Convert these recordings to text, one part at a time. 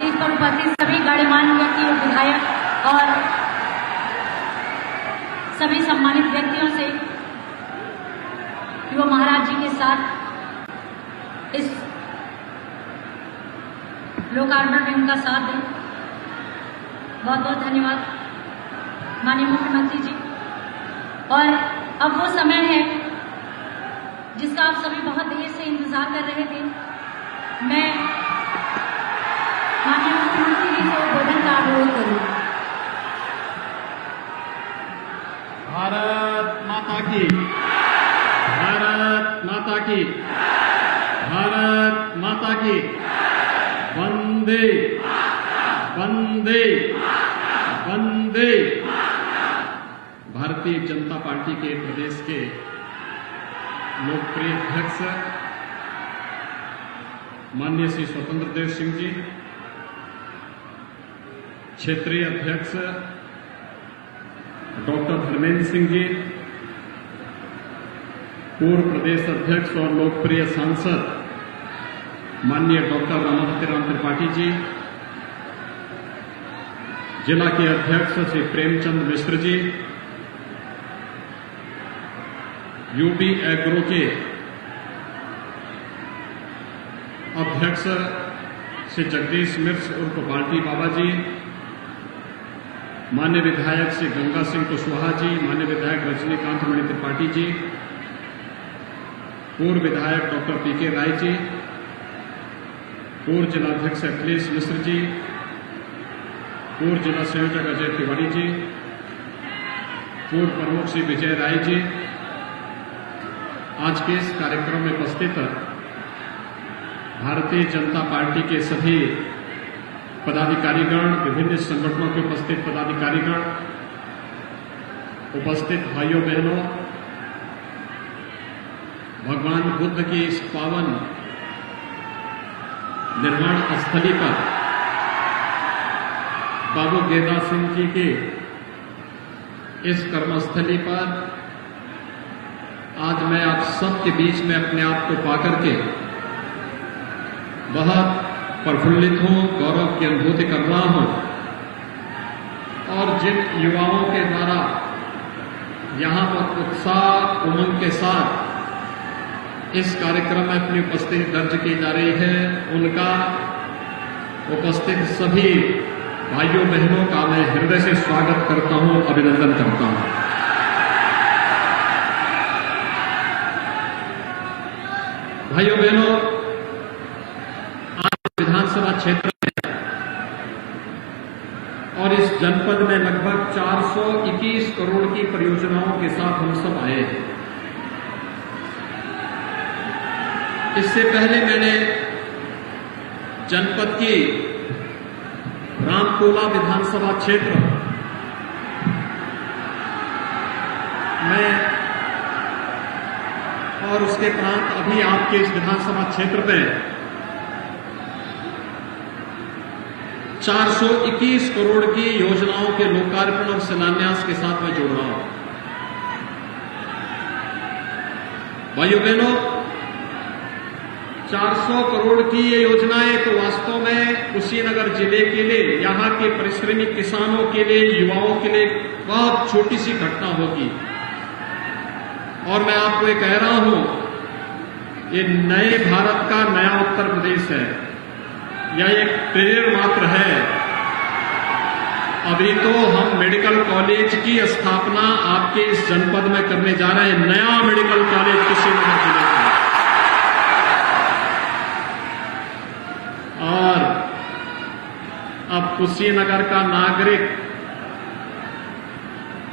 इस पर उपस्थित सभी गणमान्य व्यक्ति और विधायक और सभी सम्मानित व्यक्तियों से कि वो महाराज जी के साथ इस लोकार्पण में उनका साथ दें। बहुत बहुत धन्यवाद माननीय मुख्यमंत्री जी। और अब वो समय है जिसका आप सभी बहुत देर से इंतजार कर रहे थे। मैं माननीय मुख्यमंत्री जी से उद्बोधन का अनुरोध करूँ। भारत माता की, भारत माता की, भारत माता की, वंदे वंदे वंदे। भारतीय जनता पार्टी के प्रदेश के लोकप्रिय अध्यक्ष माननीय श्री स्वतंत्र देव सिंह जी, क्षेत्रीय अध्यक्ष डॉक्टर धर्मेंद्र सिंह जी, पूर्व प्रदेश अध्यक्ष और लोकप्रिय सांसद माननीय डॉक्टर रमापति राम त्रिपाठी जी, जिला के अध्यक्ष श्री प्रेमचंद मिश्र जी, यूपी एग्रो के अध्यक्ष श्री जगदीश मिश्र उर्फ बाल्टी बाबा जी, मान्य विधायक श्री गंगा सिंह कुशवाहा जी, मान्य विधायक रजनीकांत मणि त्रिपाठी जी, पूर्व विधायक डॉक्टर पीके राय जी, पूर्व जिलाध्यक्ष अखिलेश मिश्र जी, पूर्व जिला संयोजक अजय तिवारी जी, पूर्व प्रमुख श्री विजय राय जी, आज के इस कार्यक्रम में उपस्थित भारतीय जनता पार्टी के सभी पदाधिकारीगण, विभिन्न संगठनों के उपस्थित पदाधिकारीगण, उपस्थित भाइयों बहनों, भगवान बुद्ध की इस पावन निर्माण स्थली पर बाबू गेदा सिंह जी के इस कर्मस्थली पर आज मैं आप सबके बीच में अपने आप को पाकर के बहुत प्रफुल्लित हूं, गौरव की अनुभूति कर रहा हूं। और जिन युवाओं के द्वारा यहां पर उत्साह उमंग के साथ इस कार्यक्रम में अपनी उपस्थिति दर्ज की जा रही है, उनका उपस्थित सभी भाइयों बहनों का मैं हृदय से स्वागत करता हूं, अभिनंदन करता हूं। भाइयों बहनों, आज विधानसभा क्षेत्र में और इस जनपद में लगभग 421 करोड़ की परियोजनाओं के साथ हम सब आए हैं। इससे पहले मैंने जनपद की रामकोला विधानसभा क्षेत्र में और उसके प्रांत अभी आपके इस विधानसभा क्षेत्र में 421 करोड़ की योजनाओं के लोकार्पण और शिलान्यास के साथ मैं जुड़ रहा हूं। भाइयों बहनों, 400 करोड़ की ये योजनाएं तो वास्तव में कुशीनगर जिले के लिए, यहां के परिश्रमी किसानों के लिए, युवाओं के लिए बहुत छोटी सी घटना होगी। और मैं आपको ये कह रहा हूं, ये नए भारत का नया उत्तर प्रदेश है। यह एक प्रेरणा मात्र है। अभी तो हम मेडिकल कॉलेज की स्थापना आपके इस जनपद में करने जा रहे हैं, नया मेडिकल कॉलेज कुशीनगर जिले में। और अब कुशीनगर का नागरिक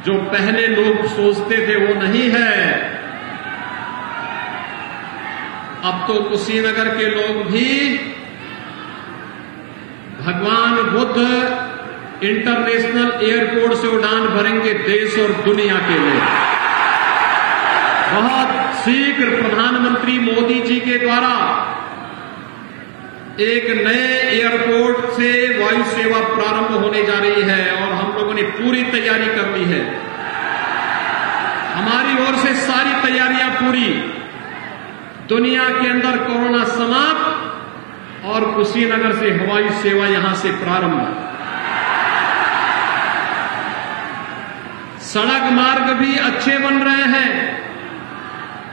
जो पहले लोग सोचते थे वो नहीं है। अब तो कुशीनगर के लोग भी भगवान बुद्ध इंटरनेशनल एयरपोर्ट से उड़ान भरेंगे देश और दुनिया के लिए। बहुत शीघ्र प्रधानमंत्री मोदी जी के द्वारा एक नए एयरपोर्ट से वायु सेवा प्रारंभ होने जा रही है और हम लोगों ने पूरी तैयारी कर ली है। हमारी ओर से सारी तैयारियां पूरी। दुनिया के अंदर कोरोना समाप्त, और कुशीनगर से हवाई सेवा यहां से प्रारंभ। सड़क मार्ग भी अच्छे बन रहे हैं,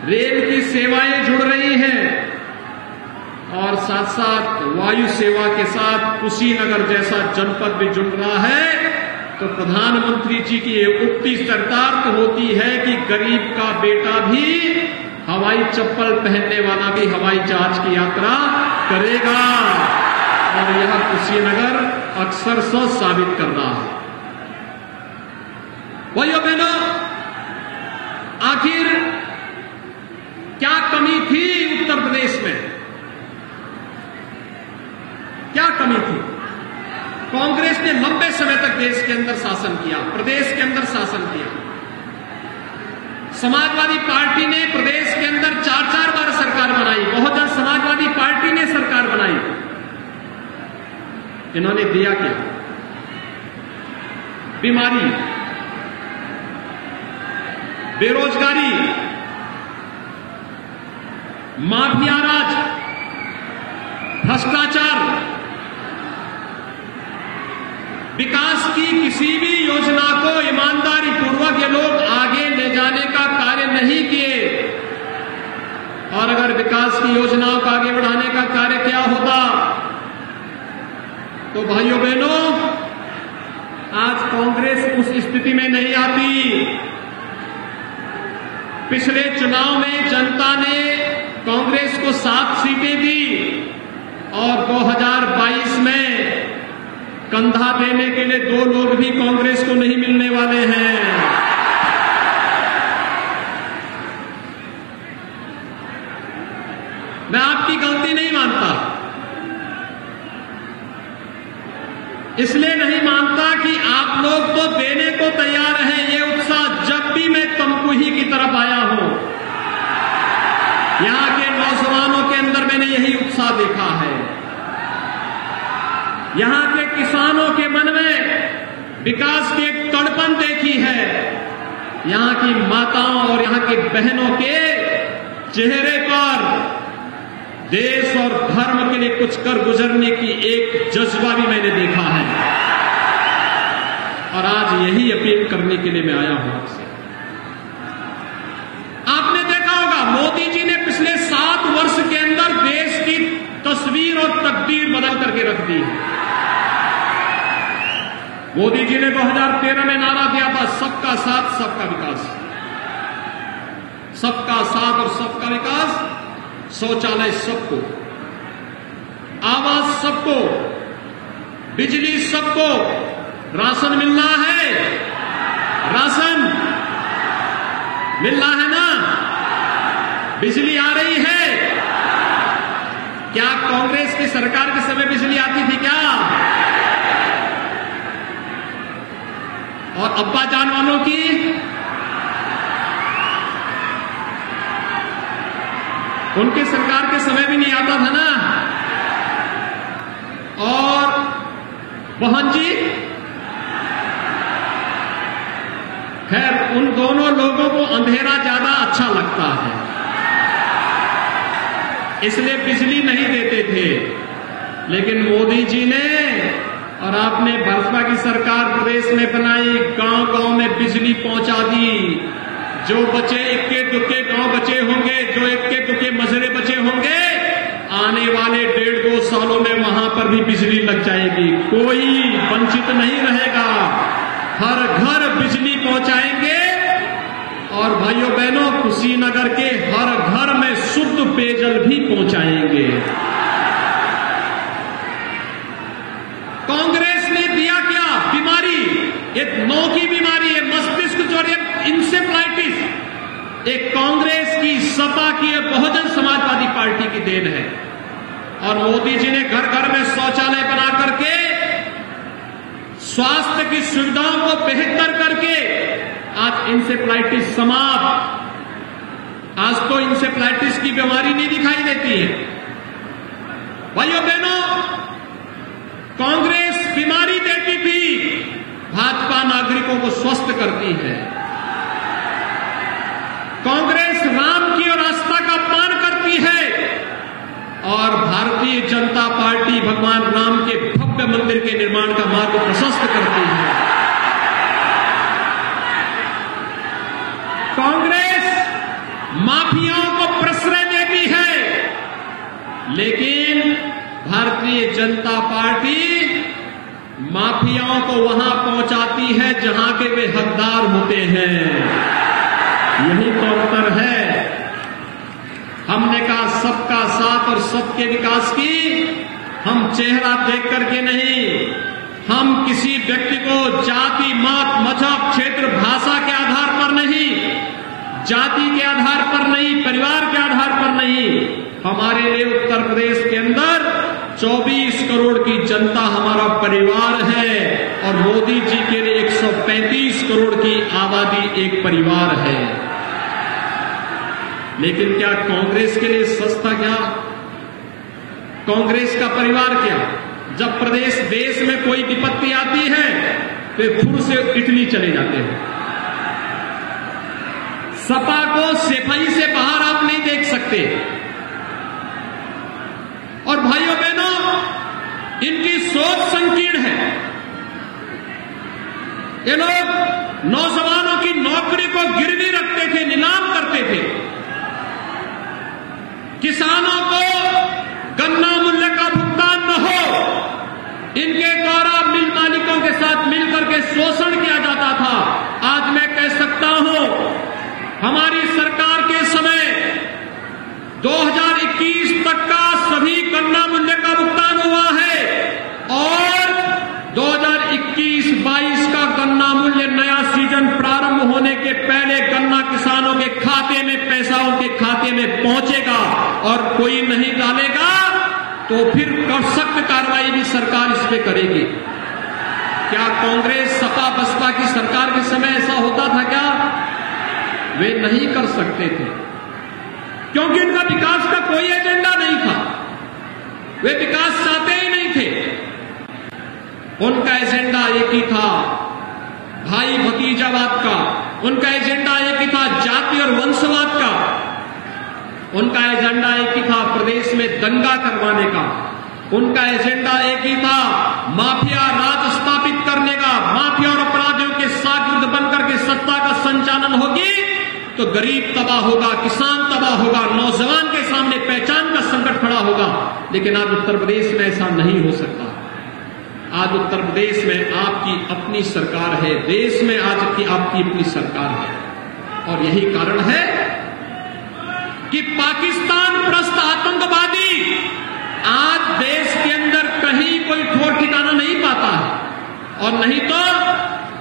रेल की सेवाएं जुड़ रही हैं और साथ साथ वायु सेवा के साथ कुशीनगर जैसा जनपद भी जुड़ रहा है। तो प्रधानमंत्री जी की ये उक्ति चरितार्थ होती है कि गरीब का बेटा भी हवाई चप्पल पहनने वाला भी हवाई जहाज की यात्रा करेगा और यह कुशीनगर अक्सर साबित कर रहा है। भाइयों बहनों, आखिर क्या कमी थी उत्तर प्रदेश में? क्या कमी थी? कांग्रेस ने लंबे समय तक देश के अंदर शासन किया, प्रदेश के अंदर शासन किया। समाजवादी पार्टी ने प्रदेश के अंदर 4-4 बार सरकार बनाई, बहुजन समाजवादी पार्टी ने सरकार बनाई। इन्होंने दिया क्या? बीमारी, बेरोजगारी, माफिया राज, भ्रष्टाचार, विकास की किसी भी योजना को ईमानदारी पूर्वक ये लोग आगे ले जाने का कार्य नहीं किए। और अगर विकास की योजनाओं को आगे बढ़ाने का कार्य क्या होता, तो भाइयों बहनों, आज कांग्रेस उस स्थिति में नहीं आती। पिछले चुनाव में जनता ने कांग्रेस को 7 सीटें दी और 2022 में कंधा देने के लिए 2 लोग भी कांग्रेस को नहीं मिलने वाले हैं। मैं आपकी गलती नहीं मानता, इसलिए नहीं मानता कि आप लोग तो देने को तैयार हैं। ये उत्साह जब भी मैं तमकुही की तरफ आया हूं, यहां के नौजवानों के अंदर मैंने यही उत्साह देखा है। यहां के किसानों के मन में विकास की एक तड़पन देखी है। यहां की माताओं और यहां के बहनों के चेहरे पर देश और धर्म के लिए कुछ कर गुजरने की एक जज्बा भी मैंने देखा है। और आज यही अपील करने के लिए मैं आया हूं आपसे। आपने देखा होगा, मोदी जी ने पिछले 7 वर्ष के अंदर देश की तस्वीर और तकदीर बदल करके रख दी है। मोदी जी ने 2013 में नारा दिया था, सबका साथ सबका विकास। सबका साथ और सबका विकास, शौचालय सबको, आवास सबको, बिजली सबको, राशन मिलना है, राशन मिलना है ना, बिजली आ रही है। क्या कांग्रेस की सरकार के समय बिजली आती थी क्या? और अब्बा जान वालों की, उनकी सरकार के समय भी नहीं आता था ना। और बहन जी, खैर उन दोनों लोगों को अंधेरा ज्यादा अच्छा लगता है, इसलिए बिजली नहीं देते थे। लेकिन मोदी जी ने और आपने भाजपा की सरकार प्रदेश में बनाई, गांव-गांव में बिजली पहुंचा दी। जो बचे इक्के दुक्के गांव बचे होंगे, जो इक्के दुक्के मजरे बचे होंगे, आने वाले 1.5-2 सालों में वहां पर भी बिजली लग जाएगी। कोई वंचित नहीं रहेगा, हर घर बिजली पहुंचाएंगे। और भाइयों बहनों, कुशीनगर के हर घर में शुद्ध पेयजल भी पहुंचाएंगे। कांग्रेस ने दिया क्या? बीमारी, एक नौ की बीमारी है, मस्तिष्क ज्वर, इंसेफ्लाइटिस। एक कांग्रेस की, सपा की, बहुजन समाजवादी पार्टी की देन है। और मोदी जी ने घर घर में शौचालय बना करके, स्वास्थ्य की सुविधाओं को बेहतर करके आज इंसेफ्लाइटिस समाप्त। आज तो इंसेफ्लाइटिस की बीमारी नहीं दिखाई देती है। भाइयों बहनों, कांग्रेस बीमारी देती थी, भाजपा नागरिकों को स्वस्थ करती है। कांग्रेस राम की और आस्था का अपमान करती है और भारतीय जनता पार्टी भगवान राम के भव्य मंदिर के निर्माण का मार्ग प्रशस्त करती है। कांग्रेस माफियाओं को प्रश्रय देती है, लेकिन भारतीय जनता पार्टी माफियाओं को वहां पहुंचाती है जहां के वे हकदार होते हैं। यही तो अंतर है। हमने कहा सबका साथ और सबके विकास की हम चेहरा देख करके नहीं, हम किसी व्यक्ति को जाति, मत, मजहब, क्षेत्र, भाषा के आधार पर नहीं, जाति के आधार पर नहीं, परिवार के आधार पर नहीं। हमारे लिए उत्तर प्रदेश के अंदर 24 करोड़ की जनता हमारा परिवार है और मोदी जी के लिए 135 करोड़ की आबादी एक परिवार है। लेकिन क्या कांग्रेस के लिए सस्ता क्या? कांग्रेस का परिवार क्या? जब देश में कोई विपत्ति आती है तो फुर से इटली चले जाते हैं। सपा को सिपाही से बाहर आप नहीं देख सकते। और भाइयों बहनों, इनकी सोच संकीर्ण है। ये लोग नौजवानों की नौकरी को गिरवी रखते थे, नीलाम करते थे। किसानों को गन्ना मूल्य का भुगतान न हो, इनके द्वारा मिल मालिकों के साथ मिलकर के शोषण किया जाता था। आज मैं कह सकता हूं, हमारी सरकार के समय 2021 तक का सभी गन्ना मूल्य का भुगतान हुआ है और 2021-22 का गन्ना मूल्य नया सीजन प्रारंभ होने के पहले गन्ना किसानों के खाते में पैसा उनके खाते में पहुंचेगा और कोई नहीं डालेगा तो फिर सख्त कार्रवाई भी सरकार इस पे करेगी। क्या कांग्रेस, सपा, बसपा की सरकार के समय ऐसा होता था क्या? वे नहीं कर सकते थे क्योंकि उनका विकास का कोई एजेंडा नहीं था। वे विकास चाहते ही नहीं थे। उनका एजेंडा एक ही था, भाई भतीजावाद का। उनका एजेंडा एक ही था, जाति और वंशवाद का। उनका एजेंडा एक ही था, प्रदेश में दंगा करवाने का। उनका एजेंडा एक ही था, माफिया राज स्थापित करने का। माफिया और अपराधियों के सागिर्द बनकर के सत्ता का संचालन होगी तो गरीब तबाह होगा, किसान तबाह होगा, नौजवान के सामने पहचान का संकट खड़ा होगा। लेकिन आज उत्तर प्रदेश में ऐसा नहीं हो सकता। आज उत्तर प्रदेश में आपकी अपनी सरकार है, देश में आज की आपकी अपनी सरकार है। और यही कारण है कि पाकिस्तान प्रस्त आतंकवादी आज देश के अंदर कहीं कोई ठोर ठिकाना नहीं पाता है। और नहीं तो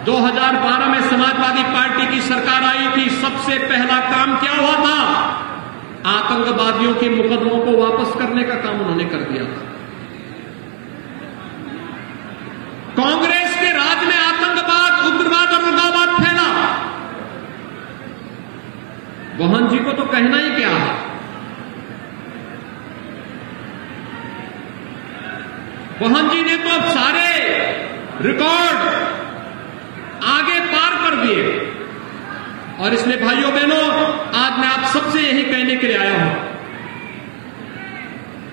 2012 में समाजवादी पार्टी की सरकार आई थी, सबसे पहला काम क्या हुआ था? आतंकवादियों के मुकदमों को वापस करने का काम उन्होंने कर दिया था। कांग्रेस के राज में आतंकवाद, उग्रवाद और उग्रवाद फैला। मोहन जी को तो कहना ही क्या है। मोहन जी ने तो अब सारे रिकॉर्ड आगे पार कर दिए। और इसलिए भाइयों बहनों, आज मैं आप सबसे यही कहने के लिए आया हूं,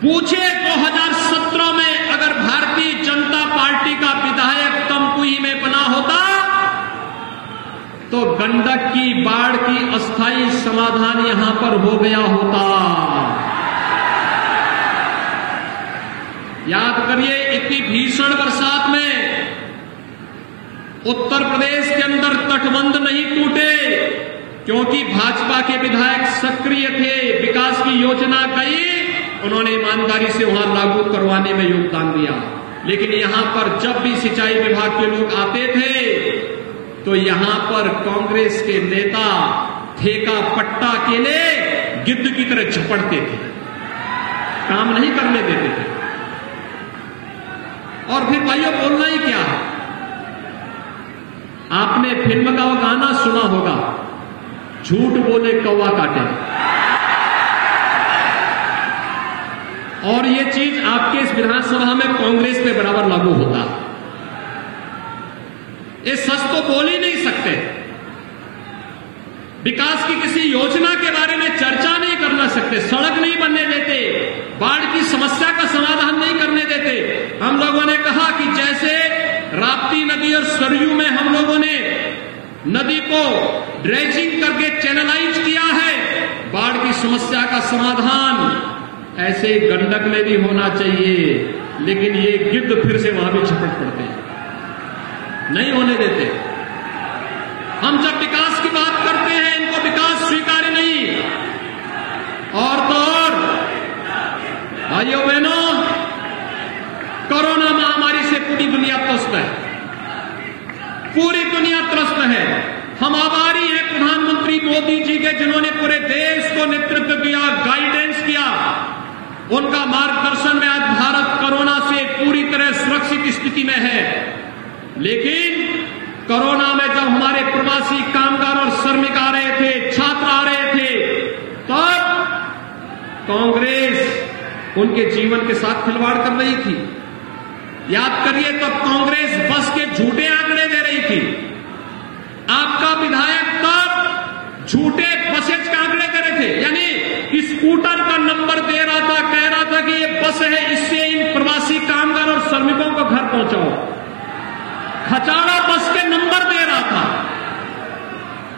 पूछे 2017 में अगर भारतीय जनता पार्टी का विधायक तमकुही में बना होता तो गंडक की बाढ़ की अस्थायी समाधान यहां पर हो गया होता। याद करिए, इतनी भीषण बरसात में उत्तर प्रदेश के अंदर तटबंध नहीं टूटे क्योंकि भाजपा के विधायक सक्रिय थे। विकास की योजना कई उन्होंने ईमानदारी से वहां लागू करवाने में योगदान दिया। लेकिन यहां पर जब भी सिंचाई विभाग के लोग आते थे तो यहां पर कांग्रेस के नेता ठेका पट्टा के लिए गिद्ध की तरह झपटते थे, काम नहीं करने देते थे। और फिर भाइयों, बोलना ही क्या है? आपने फिल्म का वो गाना सुना होगा, झूठ बोले कौवा काटे। और ये चीज आपके इस विधानसभा में कांग्रेस पे बराबर लागू होता। ये सच तो बोल ही नहीं सकते। विकास की किसी योजना के बारे में चर्चा नहीं करना सकते, सड़क नहीं बनने देते, बाढ़ की समस्या का समाधान नहीं करने देते। हम लोगों ने कहा कि जैसे राप्ती नदी और सरयू में हम लोगों ने नदी को ड्रेजिंग करके चैनलाइज किया है, बाढ़ की समस्या का समाधान ऐसे ही गंडक में भी होना चाहिए। लेकिन ये गिद्ध फिर से वहां भी झपट पड़ते हैं, नहीं होने देते। हम जब विकास की बात करते हैं, इनको विकास स्वीकार्य नहीं। और तो और भाइयों बहनों, कोरोना महामारी से पूरी दुनिया त्रस्त है, पूरी दुनिया त्रस्त है। हम आभारी हैं प्रधानमंत्री मोदी जी के, जिन्होंने पूरे देश को नेतृत्व दिया, गाइडेंस किया। उनका मार्गदर्शन में आज भारत कोरोना से पूरी तरह सुरक्षित स्थिति में है। लेकिन कोरोना में जब हमारे प्रवासी कामगार और श्रमिक आ रहे थे, छात्र आ रहे थे, तब कांग्रेस उनके जीवन के साथ खिलवाड़ कर रही थी। याद करिए, तब कांग्रेस बस के झूठे आंकड़े दे रही थी। आपका विधायक तब झूठे बसेज के आंकड़े दे रहे थे, यानी स्कूटर का नंबर दे रहा था, कह रहा था कि ये बस है, इससे इन प्रवासी कामगार और श्रमिकों को घर पहुंचाओ। खचाड़ा बस के नंबर दे रहा था।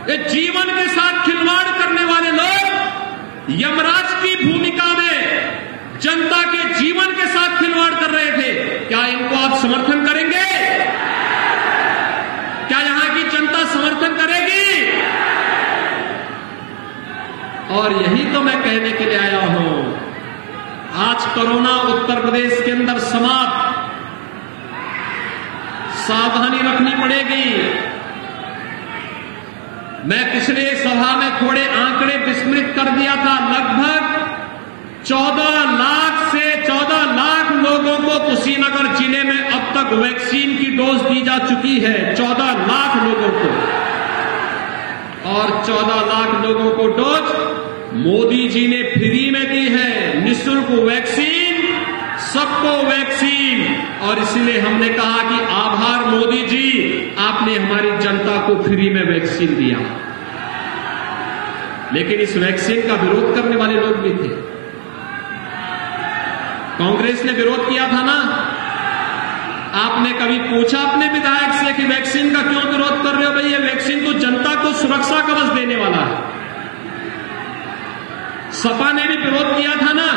ये जीवन के साथ खिलवाड़ करने वाले लोग यमराज की भूमिका में जनता के जीवन के साथ खिलवाड़ कर रहे थे। क्या इनको आप समर्थन करेंगे? क्या यहां की जनता समर्थन करेगी? और यही तो मैं कहने के लिए आया हूं। आज कोरोना उत्तर प्रदेश के अंदर समाप्त, सावधानी रखनी पड़ेगी। मैं पिछले सभा में थोड़े आंकड़े विस्मृत कर दिया था। लगभग 14 लाख लोगों को कुशीनगर जिले में अब तक वैक्सीन की डोज दी जा चुकी है। 14 लाख लोगों को, और 14 लाख लोगों को डोज मोदी जी ने फ्री में दी है। निःशुल्क वैक्सीन, सबको वैक्सीन। और इसलिए हमने कहा कि आभार मोदी जी, आपने हमारी जनता को फ्री में वैक्सीन दिया। लेकिन इस वैक्सीन का विरोध करने वाले लोग भी थे। कांग्रेस ने विरोध किया था ना। आपने कभी पूछा अपने विधायक से कि वैक्सीन का क्यों विरोध कर रहे हो? भाई, ये वैक्सीन तो जनता को सुरक्षा कवच देने वाला है। सपा ने भी विरोध किया था ना।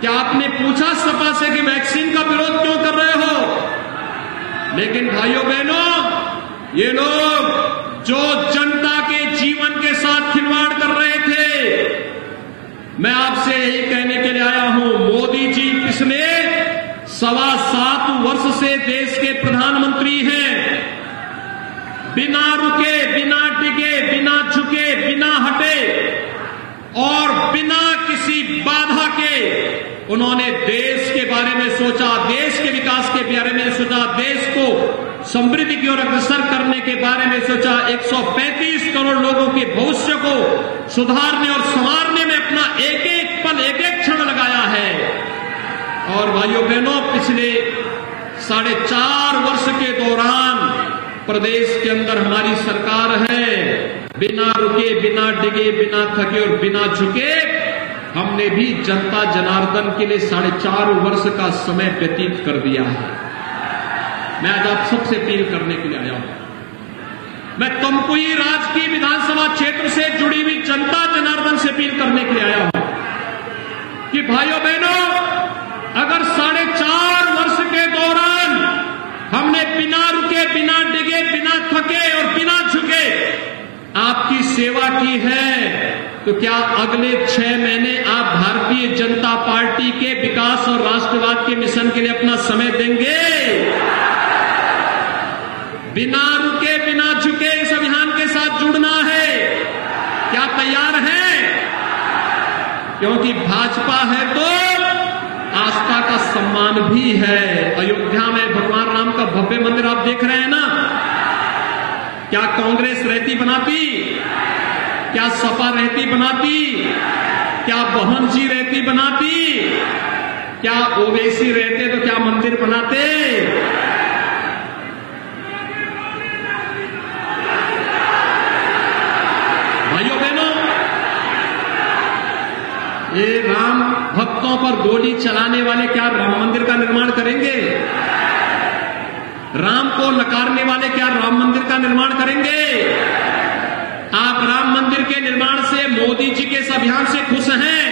क्या आपने पूछा सपा से कि वैक्सीन का विरोध क्यों कर रहे हो? लेकिन भाइयों बहनों, ये लोग जो जनता के जीवन के साथ खिलवाड़ कर रहे थे, मैं आपसे यही कहने के लिए आया हूं। मोदी जी पिछले 7.25 वर्ष से देश के प्रधानमंत्री हैं। बिना रुके, बिना डिगे, बिना झुके, बिना हटे और बिना किसी बाधा के उन्होंने देश के बारे में सोचा, देश के विकास के बारे में सोचा, देश को समृद्धि की ओर अग्रसर करने के बारे में सोचा। 135 करोड़ लोगों के भविष्य को सुधारने और संवारने में अपना एक एक पल, एक एक क्षण लगाया है। और भाइयों बहनों, पिछले 4.5 वर्ष के दौरान प्रदेश के अंदर हमारी सरकार है। बिना रुके, बिना डिगे, बिना थके और बिना झुके हमने भी जनता जनार्दन के लिए 4.5 वर्ष का समय व्यतीत कर दिया है। मैं आज आप सबसे अपील करने के लिए आया हूं। मैं तमकुही राजकीय विधानसभा क्षेत्र से जुड़ी हुई जनता जनार्दन से अपील करने के लिए आया हूं कि भाइयों बहनों, अगर 4.5 वर्ष के दौरान हमने बिना रुके, बिना डिगे, बिना थके और बिना झुके आपकी सेवा की है, तो क्या अगले 6 महीने आप भारतीय जनता पार्टी के विकास और राष्ट्रवाद के मिशन के लिए अपना समय देंगे? बिना रुके, बिना झुके इस अभियान के साथ जुड़ना है। क्या तैयार हैं? क्योंकि भाजपा है तो आस्था का सम्मान भी है। अयोध्या में भगवान राम का भव्य मंदिर आप देख रहे हैं ना। क्या कांग्रेस रहती बनाती? क्या सपा रहती बनाती? क्या बहन जी रहती बनाती? क्या ओवैसी रहते तो क्या मंदिर बनाते? भाइयों बहनों, ये राम भक्त पर गोली चलाने वाले क्या राम मंदिर का निर्माण करेंगे? राम को नकारने वाले क्या राम मंदिर का निर्माण करेंगे? आप राम मंदिर के निर्माण से, मोदी जी के इस अभियान से खुश हैं?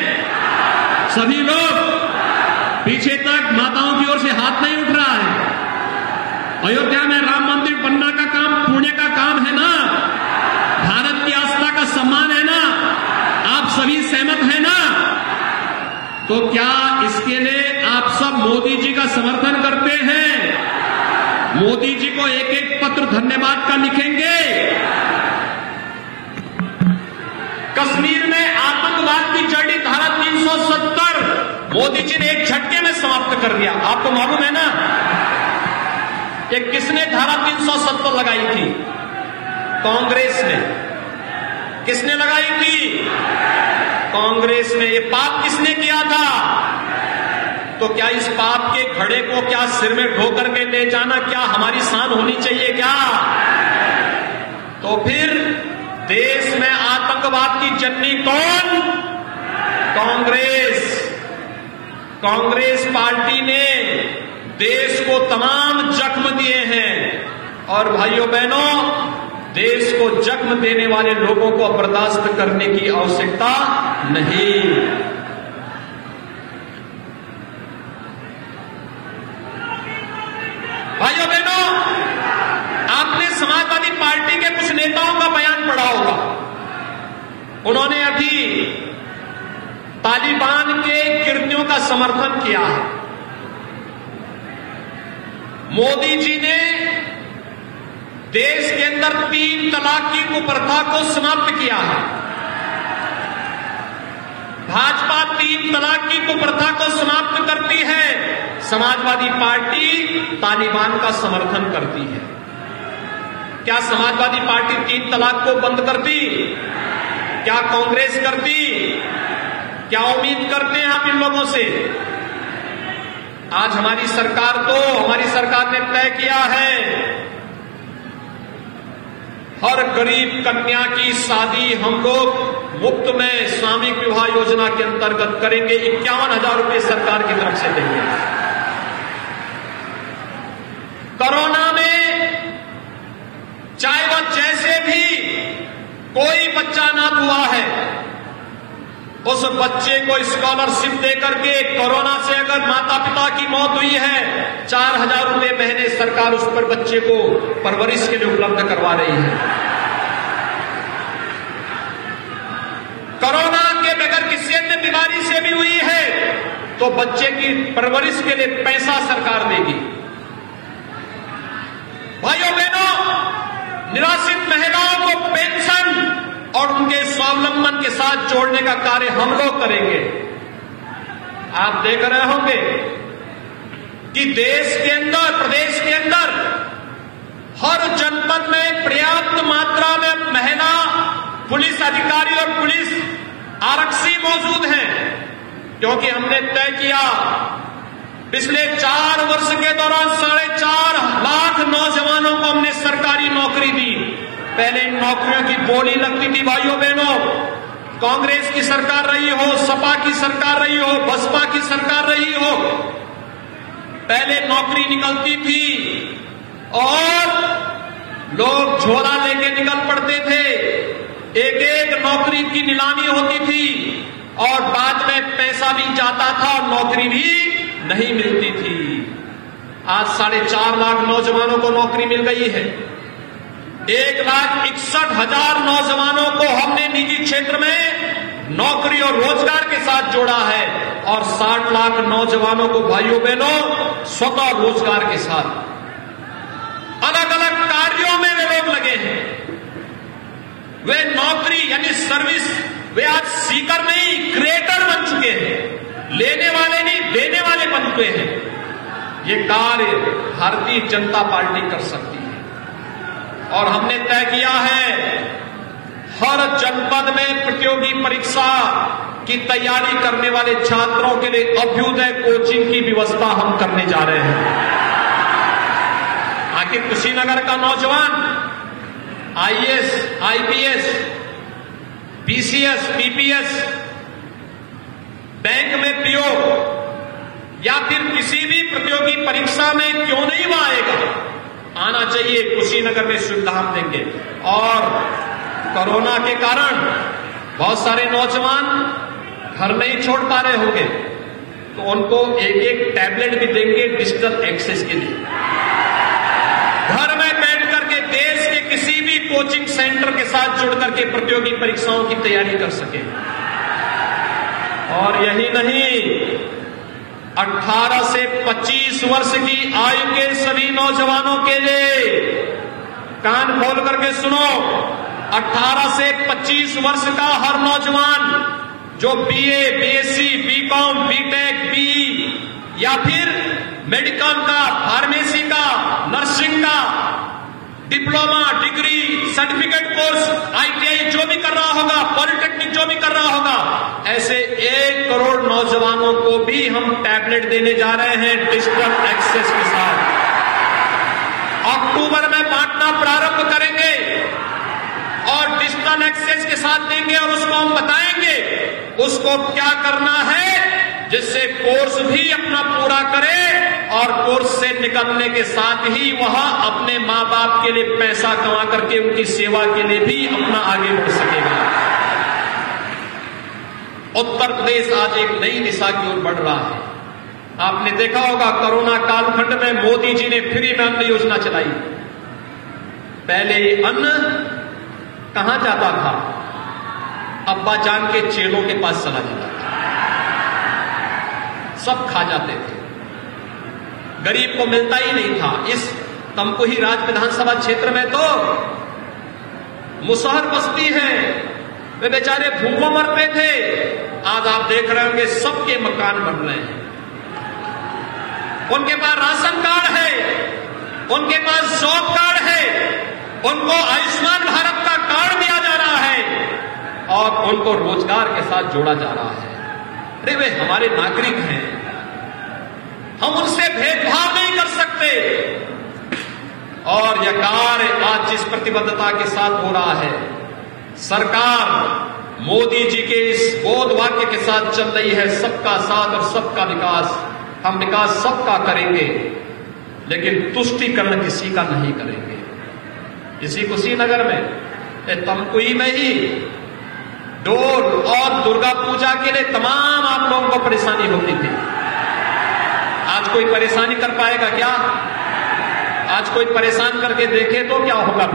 सभी लोग पीछे तक माताओं की ओर से हाथ नहीं उठ रहा है। अयोध्या में राम मंदिर बनना का काम पुण्य का काम है ना, भारत की आस्था का सम्मान है ना, आप सभी सहमत हैं ना? तो क्या इसके लिए आप सब मोदी जी का समर्थन करते हैं? मोदी जी को एक एक पत्र धन्यवाद का लिखेंगे? कश्मीर में आतंकवाद की जड़ी धारा 370 मोदी जी ने एक झटके में समाप्त कर दिया। आपको मालूम है ना ये किसने धारा 370 लगाई थी? कांग्रेस ने। किसने लगाई थी? कांग्रेस ने। ये पाप किसने किया था? तो क्या इस पाप के घड़े को क्या सिर में ढोकर के ले जाना क्या हमारी शान होनी चाहिए क्या? तो फिर देश में आतंकवाद की जननी कौन? कांग्रेस। कांग्रेस पार्टी ने देश को तमाम जख्म दिए हैं और भाइयों बहनों, देश को जख्म देने वाले लोगों को बर्दाश्त करने की आवश्यकता नहीं। भाइयों बहनों, आपने समाजवादी पार्टी के कुछ नेताओं का बयान पढ़ा होगा। उन्होंने अभी तालिबान के कृत्यों का समर्थन किया है। मोदी जी ने देश के अंदर 3 तलाक की कुप्रथा को समाप्त किया है। भाजपा 3 तलाक की कुप्रथा को समाप्त करती है, समाजवादी पार्टी तालिबान का समर्थन करती है। क्या समाजवादी पार्टी 3 तलाक को बंद करती? क्या कांग्रेस करती? क्या उम्मीद करते हैं आप इन लोगों से? आज हमारी सरकार ने तय किया है हर गरीब कन्या की शादी हम लोग मुफ्त में सामूहिक विवाह योजना के अंतर्गत करेंगे। 51,000 रुपए सरकार की तरफ से देंगे। कोरोना में चाहे वह जैसे भी कोई बच्चा नाथ हुआ है, उस बच्चे को स्कॉलरशिप देकर के कोरोना से अगर माता पिता की मौत हुई है, 4,000 रुपए महीने सरकार उस पर बच्चे को परवरिश के लिए उपलब्ध करवा रही है। कोरोना के बगैर किसी अन्य बीमारी से भी हुई है तो बच्चे की परवरिश के लिए पैसा सरकार देगी। भाइयों बहनों, निराश्रित महिलाओं को पेंशन और उनके स्वावलंबन के साथ जोड़ने का कार्य हम लोग करेंगे। आप देख रहे होंगे कि देश के अंदर, प्रदेश के अंदर हर जनपद में पर्याप्त मात्रा में महिला पुलिस अधिकारी और पुलिस आरक्षी मौजूद हैं, क्योंकि हमने तय किया पिछले 4 वर्ष के दौरान 4.5 लाख नौजवानों को हमने सरकारी नौकरी दी। पहले इन नौकरियों की बोली लगती थी। भाइयों बहनों, कांग्रेस की सरकार रही हो, सपा की सरकार रही हो, बसपा की सरकार रही हो, पहले नौकरी निकलती थी और लोग झोला लेके निकल पड़ते थे। एक एक नौकरी की नीलामी होती थी और बाद में पैसा भी जाता था और नौकरी भी नहीं मिलती थी। आज 4.5 लाख नौजवानों को नौकरी मिल गई है। 1,61,000 नौजवानों को हमने निजी क्षेत्र में नौकरी और रोजगार के साथ जोड़ा है और 60 लाख नौजवानों को भाइयों बहनों स्वतः रोजगार के साथ अलग अलग कार्यों में वे लोग लगे हैं। वे नौकरी यानी सर्विस, वे आज सीकर नहीं क्रिएटर बन चुके हैं। लेने वाले नहीं, देने वाले बन चुके हैं। ये कार्य भारतीय जनता पार्टी कर सकती है और हमने तय किया है हर जनपद में प्रतियोगी परीक्षा की तैयारी करने वाले छात्रों के लिए अभ्युदय कोचिंग की व्यवस्था हम करने जा रहे हैं। आखिर कुशीनगर का नौजवान IAS, IPS, PCS, PPS, bank में पीओ, या फिर किसी भी प्रतियोगी परीक्षा में क्यों नहीं वो आएगा, आना चाहिए। कुशीनगर में सुविधा हम देंगे। और कोरोना के कारण बहुत सारे नौजवान घर नहीं छोड़ पा रहे होंगे, तो उनको एक एक टैबलेट भी देंगे डिजिटल एक्सेस के लिए। घर में बैठ करके देश के किसी भी कोचिंग सेंटर के साथ जुड़ करके प्रतियोगी परीक्षाओं की तैयारी कर सके। और यही नहीं, 18 से 25 वर्ष की आयु के सभी नौजवानों के लिए, कान खोल करके सुनो, 18 से 25 वर्ष का हर नौजवान जो BA, BSc, BCom, BTech, BE या फिर मेडिकल का, फार्मेसी का, नर्सिंग का, diploma, degree, certificate course, ITI जो भी कर रहा होगा, पॉलिटेक्निक जो भी कर रहा होगा, ऐसे 1 करोड़ नौजवानों को भी हम टैबलेट देने जा रहे हैं डिजिटल एक्सेस के साथ। अक्टूबर में बांटना प्रारंभ करेंगे और डिजिटल एक्सेस के साथ देंगे और उसको हम बताएंगे उसको क्या करना है, जिससे कोर्स भी अपना पूरा करे और कोर्स से निकलने के साथ ही वह अपने मां बाप के लिए पैसा कमा करके उनकी सेवा के लिए भी अपना आगे बढ़ सकेगा। उत्तर प्रदेश आज एक नई दिशा की ओर बढ़ रहा है। आपने देखा होगा कोरोना कालखंड में मोदी जी ने फ्री में अन्न योजना चलाई। पहले ये अन्न कहां जाता था? अब्बा जान के चेलों के पास चला जाता था, सब खा जाते थे, गरीब को मिलता ही नहीं था। इस तमकुही राज विधानसभा क्षेत्र में तो मुसहर बस्ती है, वे बेचारे भूखों मरते थे। आज आप देख रहे होंगे सबके मकान बन रहे हैं, उनके पास राशन कार्ड है, उनके पास जॉब कार्ड है, उनको आयुष्मान भारत का कार्ड दिया जा रहा है और उनको रोजगार के साथ जोड़ा जा रहा है। अरे वे हमारे नागरिक हैं, हम उनसे भेदभाव नहीं कर सकते। और यह कार्य आज जिस प्रतिबद्धता के साथ हो रहा है, सरकार मोदी जी के इस बोध वाक्य के साथ चल रही है, सबका साथ और सबका विकास। हम विकास सबका करेंगे, लेकिन तुष्टीकरण किसी का नहीं करेंगे। इसी कुशीनगर में, तमकुही में ही डोल और दुर्गा पूजा के लिए तमाम आप लोगों को परेशानी होती थी। आज कोई परेशानी कर पाएगा क्या? आज कोई परेशान करके देखे तो क्या होगा?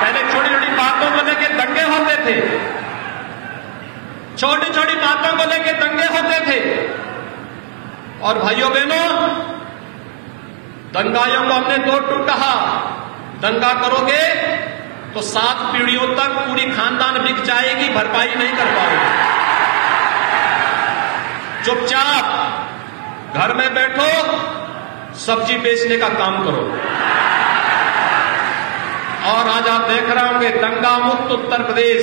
पहले छोटी छोटी बातों को लेकर दंगे होते थे, छोटी छोटी बातों को लेकर दंगे होते थे। और भाइयों बहनों, दंगाइयों को हमने दो टूक कहा, दंगा करोगे तो 7 पीढ़ियों तक पूरी खानदान बिक जाएगी, भरपाई नहीं कर पाओगे। चुपचाप घर में बैठो, सब्जी बेचने का काम करो। और आज आप देख रहे होंगे दंगा मुक्त उत्तर प्रदेश,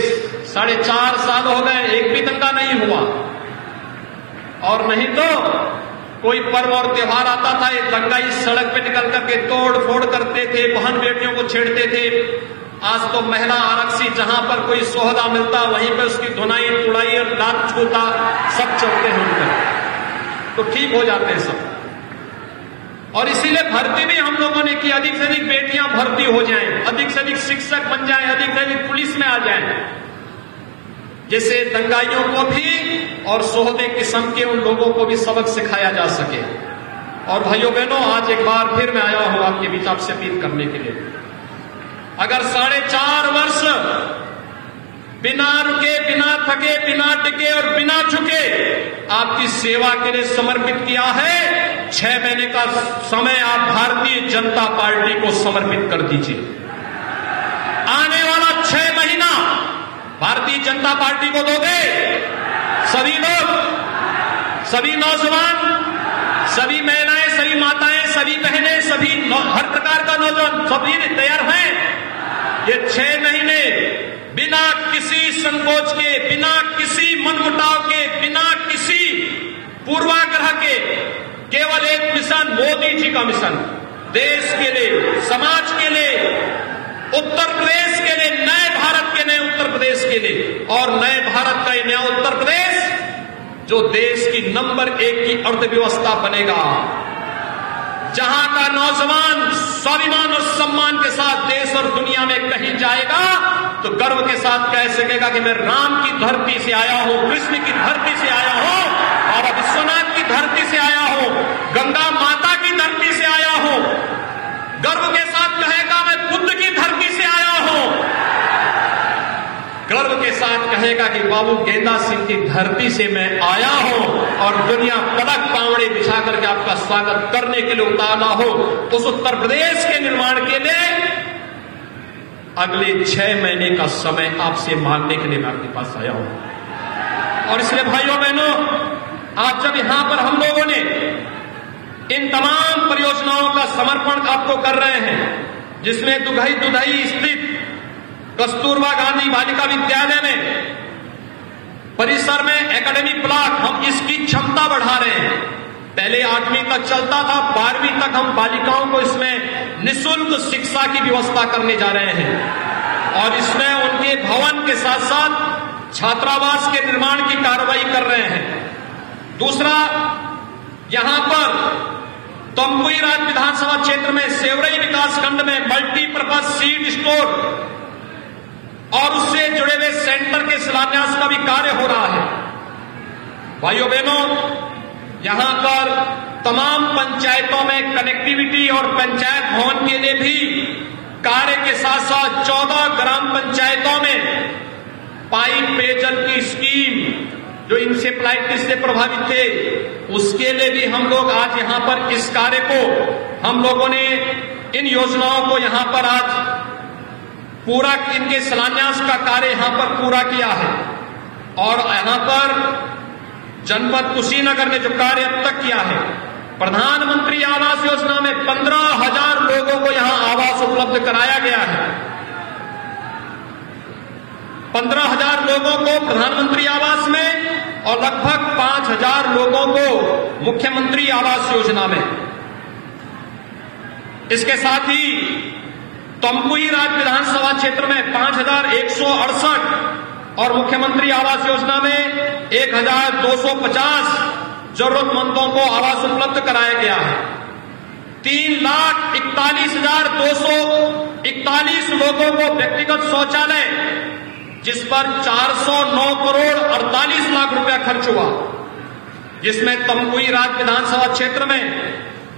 4.5 साल हो गए, एक भी दंगा नहीं हुआ। और नहीं तो कोई पर्व और त्योहार आता था, ये दंगाई सड़क पे निकल करके तोड़ फोड़ करते थे, बहन बेटियों को छेड़ते थे। आज तो महिला आरक्षी जहां पर कोई सोहदा मिलता वहीं पे उसकी धुनाई तुड़ाई और लात छूता सब चलते हैं उनका, तो ठीक हो जाते हैं सब। और इसीलिए भर्ती भी हम लोगों ने की, अधिक से अधिक बेटियां भर्ती हो जाएं, अधिक से अधिक शिक्षक बन जाएं, अधिक से अधिक पुलिस में आ जाएं, जिससे दंगाइयों को भी और सोहदे किस्म के उन लोगों को भी सबक सिखाया जा सके। और भाइयों बहनों, आज एक बार फिर मैं आया हूं आपके बीच आपसे अपील करने के लिए। अगर 4.5 वर्ष बिना रुके, बिना थके, बिना टिके और बिना झुके आपकी सेवा के लिए समर्पित किया है, 6 महीने का समय आप भारतीय जनता पार्टी को समर्पित कर दीजिए। आने वाला 6 महीना भारतीय जनता पार्टी को दोगे। सभी लोग, सभी नौजवान, सभी महिलाएं, सभी माताएं, सभी बहनें, सभी हर प्रकार का नौजवान सभी तैयार हैं। ये 6 महीने बिना किसी संकोच के, बिना किसी मनमुटाव के, बिना किसी पूर्वाग्रह के, केवल एक मिशन, मोदी जी का मिशन, देश के लिए, समाज के लिए, उत्तर प्रदेश के लिए, नए भारत के नए उत्तर प्रदेश के लिए। और नए भारत का ये नया उत्तर प्रदेश जो देश की नंबर 1 की अर्थव्यवस्था बनेगा, जहां का नौजवान स्वाभिमान और सम्मान के साथ देश और दुनिया में कहीं जाएगा तो गर्व के साथ कह सकेगा कि मैं राम की धरती से आया हूं, कृष्ण की धरती से आया हूं और विश्वनाथ की धरती से आया हूं, गंगा माता की धरती से आया हूं। गर्व के साथ कहेगा मैं बुद्ध की धरती से आया हूं। गर्व के साथ कहेगा कि बाबू गेंदा सिंह की धरती से मैं आया हूं और दुनिया पलक पावड़े बिछा करके आपका स्वागत करने के लिए उतारा हो। उस उत्तर प्रदेश के निर्माण के लिए अगले 6 महीने का समय आपसे मांगने के लिए मैं आपके पास आया हूं। और इसलिए भाइयों बहनों, आज जब यहां पर हम लोगों ने इन तमाम परियोजनाओं का समर्पण आपको कर रहे हैं, जिसमें दुधई स्थित कस्तूरबा गांधी बालिका विद्यालय में परिसर में एकेडमिक ब्लॉक, हम इसकी क्षमता बढ़ा रहे हैं। पहले 8वीं तक चलता था, 12वीं तक हम बालिकाओं को इसमें निःशुल्क शिक्षा की व्यवस्था करने जा रहे हैं और इसमें उनके भवन के साथ साथ छात्रावास के निर्माण की कार्रवाई कर रहे हैं। दूसरा, यहां पर तमकुही राज विधानसभा क्षेत्र में सेवरई विकास खंड में मल्टीपर्पज सीड स्टोर और उससे जुड़े हुए सेंटर के शिलान्यास का भी कार्य हो रहा है। भाइयों बहनों, यहां पर तमाम पंचायतों में कनेक्टिविटी और पंचायत भवन के लिए भी कार्य के साथ साथ 14 ग्राम पंचायतों में पाइप पेयजल की स्कीम जो इंसेफ्लाइटिस से प्रभावित थे, उसके लिए भी हम लोग आज यहां पर इस कार्य को हम लोगों ने इन योजनाओं को यहां पर आज पूरा, इनके शिलान्यास का कार्य यहां पर पूरा किया है। और यहां पर जनपद कुशीनगर ने जो कार्य अब तक किया है, प्रधानमंत्री आवास योजना में 15,000 लोगों को यहां आवास उपलब्ध कराया गया है। 15,000 लोगों को प्रधानमंत्री आवास में और लगभग 5,000 लोगों को मुख्यमंत्री आवास योजना में। इसके साथ ही तमकुही राज विधानसभा क्षेत्र में 5,168 और मुख्यमंत्री आवास योजना में 1,250 जरूरतमंदों को आवास उपलब्ध कराया गया है। 3,41,241 लोगों को व्यक्तिगत शौचालय, जिस पर 409 करोड़ 48 लाख रुपया खर्च हुआ, जिसमें तमकुही राज विधानसभा क्षेत्र में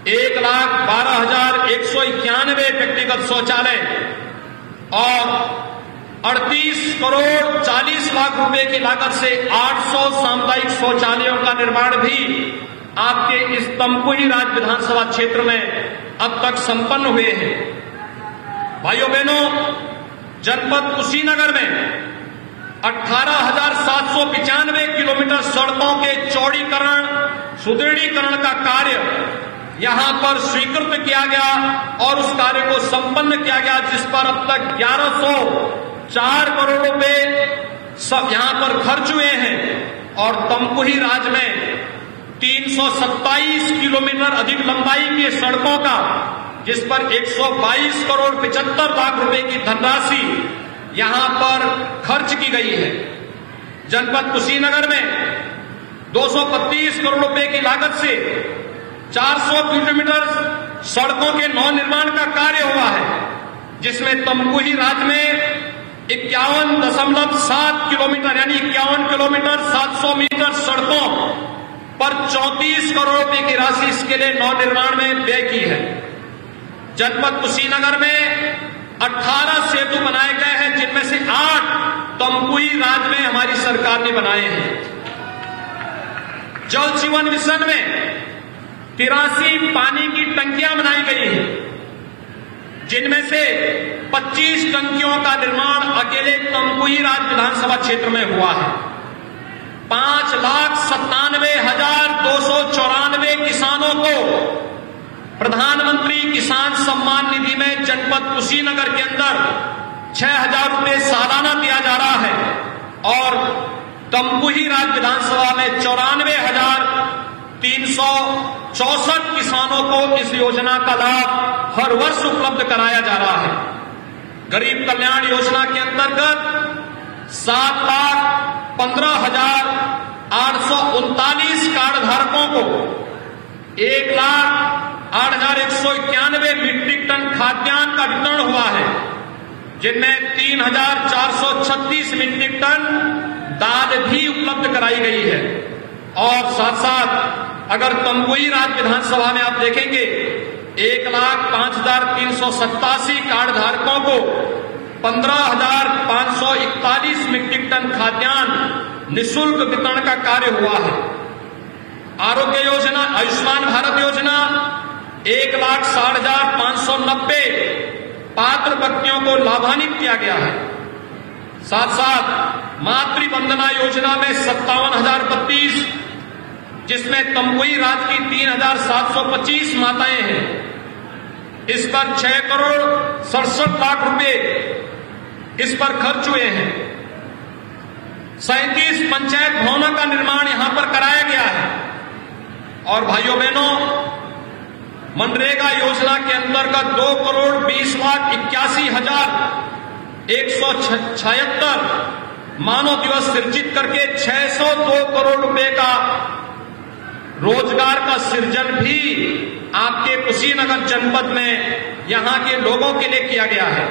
1,12,191 व्यक्तिगत शौचालय और 38 करोड़ 40 लाख रुपए की लागत से 800 सामुदायिक शौचालयों का निर्माण भी आपके इस तमकुही राज विधानसभा क्षेत्र में अब तक संपन्न हुए हैं। भाइयों बहनों, जनपद कुशीनगर में 18,795 किलोमीटर सड़कों के चौड़ीकरण, सुदृढ़ीकरण का कार्य यहां पर स्वीकृत किया गया और उस कार्य को संपन्न किया गया, जिस पर अब तक 1,104 करोड़ रुपए सब यहां पर खर्च हुए हैं। और तमकुही राज में 327 किलोमीटर अधिक लंबाई की सड़कों का, जिस पर 122 करोड़ 75 लाख रुपए की धनराशि यहां पर खर्च की गई है। जनपद कुशीनगर में 232 करोड़ रुपए की लागत से 400 किलोमीटर सड़कों के नवनिर्माण का कार्य हुआ है, जिसमें तमकुही राज में 51.7 किलोमीटर यानी 51 किलोमीटर 700 मीटर सड़कों पर 34 करोड़ रुपए की राशि इसके लिए नवनिर्माण में व्यय की है। जनपद कुशीनगर में 18 सेतु बनाए गए हैं, जिनमें से 8 तमकुही राज में हमारी सरकार ने बनाए हैं। जल जीवन मिशन में 83 पानी की टंकियां बनाई गई हैं, जिनमें से 25 टंकियों का निर्माण अकेले तमकुही राज विधानसभा क्षेत्र में हुआ है। 5,97,294 किसानों को प्रधानमंत्री किसान सम्मान निधि में जनपद कुशीनगर के अंदर 6,000 रुपये सालाना दिया जा रहा है और तमकुही राज विधानसभा में 94,364 किसानों को इस योजना का लाभ हर वर्ष उपलब्ध कराया जा रहा है। गरीब कल्याण योजना के अंतर्गत 7,15,000 839 कार्ड धारकों को 1,08,191 मीट्रिक टन खाद्यान्न का वितरण हुआ है, जिनमें 3,436 मीट्रिक टन दाल भी उपलब्ध कराई गई है। और साथ साथ अगर तमकुही राज्य विधानसभा में आप देखेंगे 1,05,387 कार्ड धारकों को 15,541 मीट्रिक टन खाद्यान्न निःशुल्क वितरण का कार्य हुआ है। आरोग्य योजना, आयुष्मान भारत योजना 1,60,590 पात्र व्यक्तियों को लाभान्वित किया गया है। साथ साथ मातृ वंदना योजना में 57,032, जिसमें तमकुही राज्य की 3,725 माताएं हैं, इस पर 6 करोड़ 67 लाख रुपए इस पर खर्च हुए हैं। 37 पंचायत भवनों का निर्माण यहां पर कराया गया है। और भाइयों बहनों, मनरेगा योजना के अंतर्गत 2,20,81,176 मानव दिवस सृजित करके 602 करोड़ रुपए का रोजगार का सृजन भी आपके कुशीनगर जनपद में यहां के लोगों के लिए किया गया है।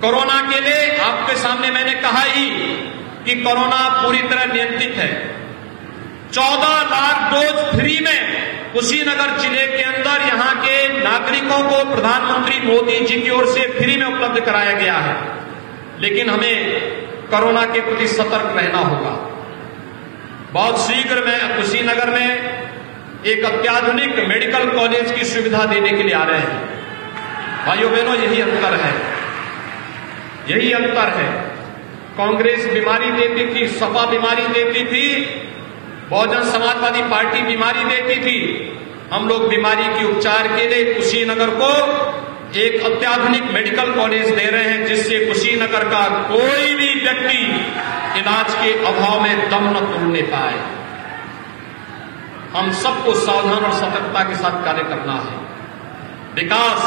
कोरोना के लिए आपके सामने मैंने कहा ही कि कोरोना पूरी तरह नियंत्रित है। 14 लाख डोज फ्री में कुशीनगर जिले के अंदर यहां के नागरिकों को प्रधानमंत्री मोदी जी की ओर से फ्री में उपलब्ध कराया गया है। लेकिन हमें कोरोना के प्रति सतर्क रहना होगा। बहुत शीघ्र में कुशीनगर में एक अत्याधुनिक मेडिकल कॉलेज की सुविधा देने के लिए आ रहे हैं। भाइयों बहनों, यही अंतर है, यही अंतर है। कांग्रेस बीमारी देती थी, सपा बीमारी देती थी, बहुजन समाजवादी पार्टी बीमारी देती थी। हम लोग बीमारी के उपचार के लिए कुशीनगर को एक अत्याधुनिक मेडिकल कॉलेज दे रहे हैं, जिससे कुशीनगर का कोई भी व्यक्ति इलाज के अभाव में दम न तोड़ने पाए। हम सबको सावधान और सतर्कता के साथ कार्य करना है। विकास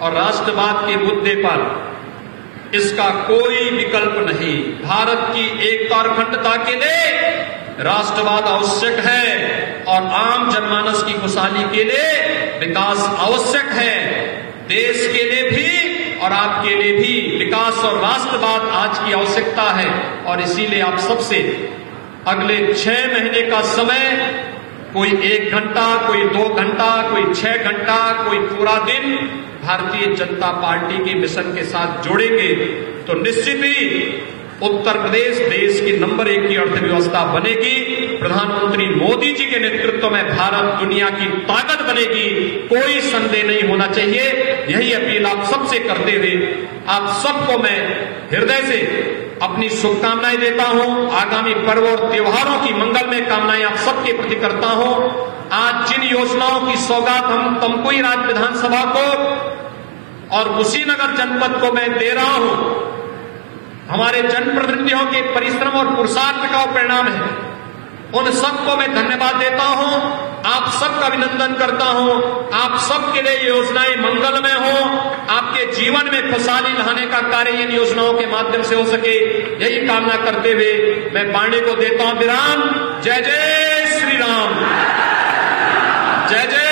और राष्ट्रवाद के मुद्दे पर इसका कोई विकल्प नहीं। भारत की एकता और अखंडता के लिए राष्ट्रवाद आवश्यक है और आम जनमानस की खुशहाली के लिए विकास आवश्यक है। देश के लिए भी और आपके लिए भी विकास और राष्ट्रवाद आज की आवश्यकता है। और इसीलिए आप सबसे अगले 6 महीने का समय, कोई 1 घंटा, कोई 2 घंटा, कोई 6 घंटा, कोई पूरा दिन भारतीय जनता पार्टी के मिशन के साथ जोड़ेंगे तो निश्चित ही उत्तर प्रदेश देश की नंबर 1 की अर्थव्यवस्था बनेगी। प्रधानमंत्री मोदी जी के नेतृत्व में भारत दुनिया की ताकत बनेगी, कोई संदेह नहीं होना चाहिए। यही अपील आप सबसे करते हुए आप सबको मैं हृदय से अपनी शुभकामनाएं देता हूं। आगामी पर्व और त्योहारों की मंगलमय कामनाएं आप सबके प्रति करता हूं। आज जिन योजनाओं की सौगात हम तमकुही राज्य विधानसभा को और कुशीनगर जनपद को मैं दे रहा हूं, हमारे जनप्रतिनिधियों के परिश्रम और पुरुषार्थ का परिणाम है। उन सबको मैं धन्यवाद देता हूं, आप सबका अभिनंदन करता हूं। आप सबके लिए योजनाएं मंगलमय हो, आपके जीवन में खुशहाली लाने का कार्य इन योजनाओं के माध्यम से हो सके, यही कामना करते हुए मैं पांडे को देता हूं विराम। जय जय श्री राम, जय जय